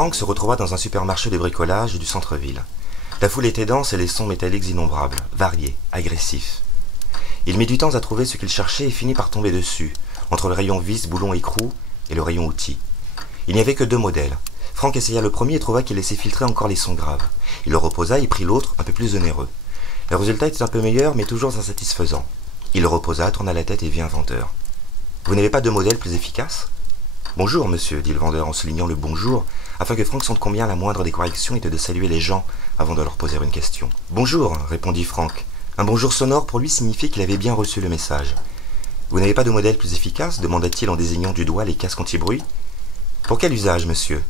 Franck se retrouva dans un supermarché de bricolage du centre-ville. La foule était dense et les sons métalliques innombrables, variés, agressifs. Il mit du temps à trouver ce qu'il cherchait et finit par tomber dessus, entre le rayon vis, boulons, écrous et le rayon outils. Il n'y avait que 2 modèles. Franck essaya le premier et trouva qu'il laissait filtrer encore les sons graves. Il le reposa et prit l'autre, un peu plus onéreux. Le résultat était un peu meilleur, mais toujours insatisfaisant. Il le reposa, tourna la tête et vit un vendeur. « Vous n'avez pas de modèle plus efficace ?»« Bonjour, monsieur, dit le vendeur en soulignant le bonjour, afin que Franck sente combien la moindre des corrections était de saluer les gens avant de leur poser une question. « Bonjour, répondit Franck. Un bonjour sonore pour lui signifiait qu'il avait bien reçu le message. « Vous n'avez pas de modèle plus efficace demanda-t-il en désignant du doigt les casques anti-bruit. « Pour quel usage, monsieur ?»«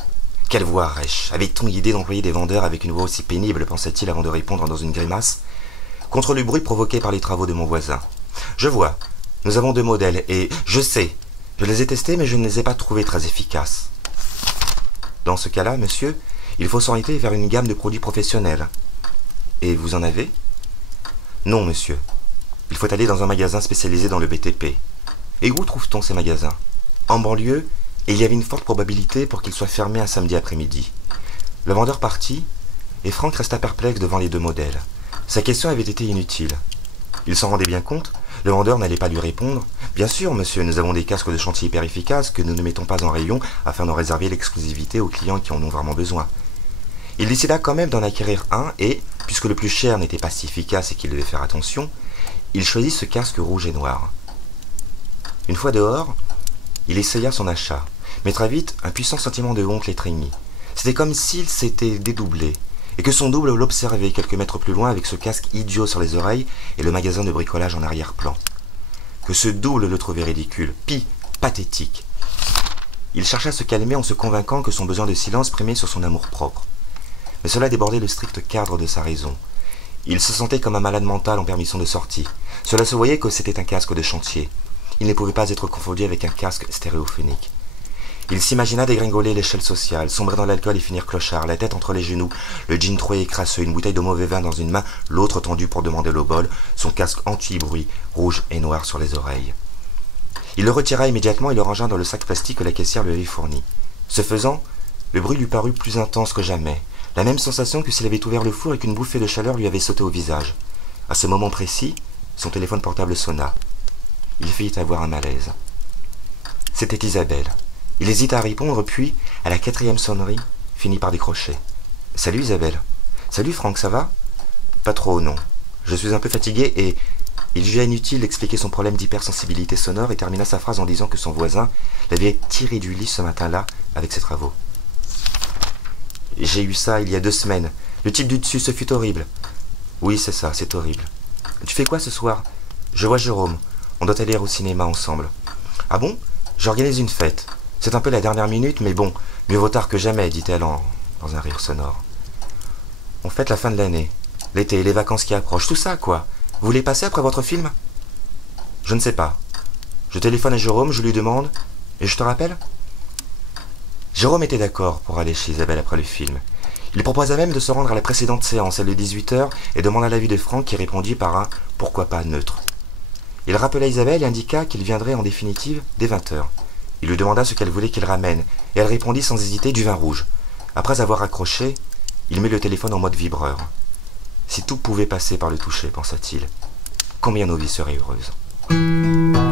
Quelle voix rêche. Avait-on l'idée d'employer des vendeurs avec une voix aussi pénible, pensa-t-il avant de répondre dans une grimace. Contre le bruit provoqué par les travaux de mon voisin. Je vois. Nous avons 2 modèles et je sais. Je les ai testés, mais je ne les ai pas trouvés très efficaces. Dans ce cas-là, monsieur, il faut s'orienter vers une gamme de produits professionnels. Et vous en avez? Non, monsieur. Il faut aller dans un magasin spécialisé dans le BTP. Et où trouve-t-on ces magasins? En banlieue, et il y avait une forte probabilité pour qu'ils soient fermés un samedi après-midi. Le vendeur partit, et Franck resta perplexe devant les 2 modèles. Sa question avait été inutile. Il s'en rendait bien compte. Le vendeur n'allait pas lui répondre. « Bien sûr, monsieur, nous avons des casques de chantier hyper efficaces que nous ne mettons pas en rayon afin d'en réserver l'exclusivité aux clients qui en ont vraiment besoin. » Il décida quand même d'en acquérir un et, puisque le plus cher n'était pas si efficace et qu'il devait faire attention, il choisit ce casque rouge et noir. Une fois dehors, il essaya son achat, mais très vite, un puissant sentiment de honte l'étreignit. C'était comme s'il s'était dédoublé, et que son double l'observait quelques mètres plus loin avec ce casque idiot sur les oreilles et le magasin de bricolage en arrière-plan. Que ce double le trouvait ridicule, pis, pathétique. Il chercha à se calmer en se convainquant que son besoin de silence primait sur son amour-propre. Mais cela débordait le strict cadre de sa raison. Il se sentait comme un malade mental en permission de sortie. Cela se voyait que c'était un casque de chantier. Il ne pouvait pas être confondu avec un casque stéréophonique. Il s'imagina dégringoler l'échelle sociale, sombrer dans l'alcool et finir clochard, la tête entre les genoux, le jean troué et crasseux, une bouteille de mauvais vin dans une main, l'autre tendue pour demander le bol, son casque anti-bruit, rouge et noir sur les oreilles. Il le retira immédiatement et le rangea dans le sac plastique que la caissière lui avait fourni. Ce faisant, le bruit lui parut plus intense que jamais, la même sensation que s'il avait ouvert le four et qu'une bouffée de chaleur lui avait sauté au visage. À ce moment précis, son téléphone portable sonna. Il faillit avoir un malaise. C'était Isabelle. Il hésita à répondre, puis, à la 4e sonnerie, finit par décrocher. « Salut Isabelle. »« Salut Franck, ça va ?»« Pas trop, non. Je suis un peu fatigué et... » Il jugea inutile d'expliquer son problème d'hypersensibilité sonore et termina sa phrase en disant que son voisin l'avait tiré du lit ce matin-là avec ses travaux. « J'ai eu ça il y a 2 semaines. Le type du dessus, ce fut horrible. »« Oui, c'est ça, c'est horrible. »« Tu fais quoi ce soir ?»« Je vois Jérôme. On doit aller au cinéma ensemble. »« Ah bon? J'organise une fête. C'est un peu la dernière minute, mais bon, mieux vaut tard que jamais, dit-elle dans un rire sonore. On fête la fin de l'année, l'été, les vacances qui approchent, tout ça, quoi. Vous voulez passer après votre film? Je ne sais pas. Je téléphone à Jérôme, je lui demande, et je te rappelle? Jérôme était d'accord pour aller chez Isabelle après le film. Il proposa même de se rendre à la précédente séance, celle de 18h, et demanda l'avis de Franck qui répondit par un « pourquoi pas neutre ». Il rappela Isabelle et indiqua qu'il viendrait en définitive dès 20h. Il lui demanda ce qu'elle voulait qu'il ramène, et elle répondit sans hésiter du vin rouge. Après avoir accroché, il mit le téléphone en mode vibreur. Si tout pouvait passer par le toucher, pensa-t-il, combien nos vies seraient heureuses.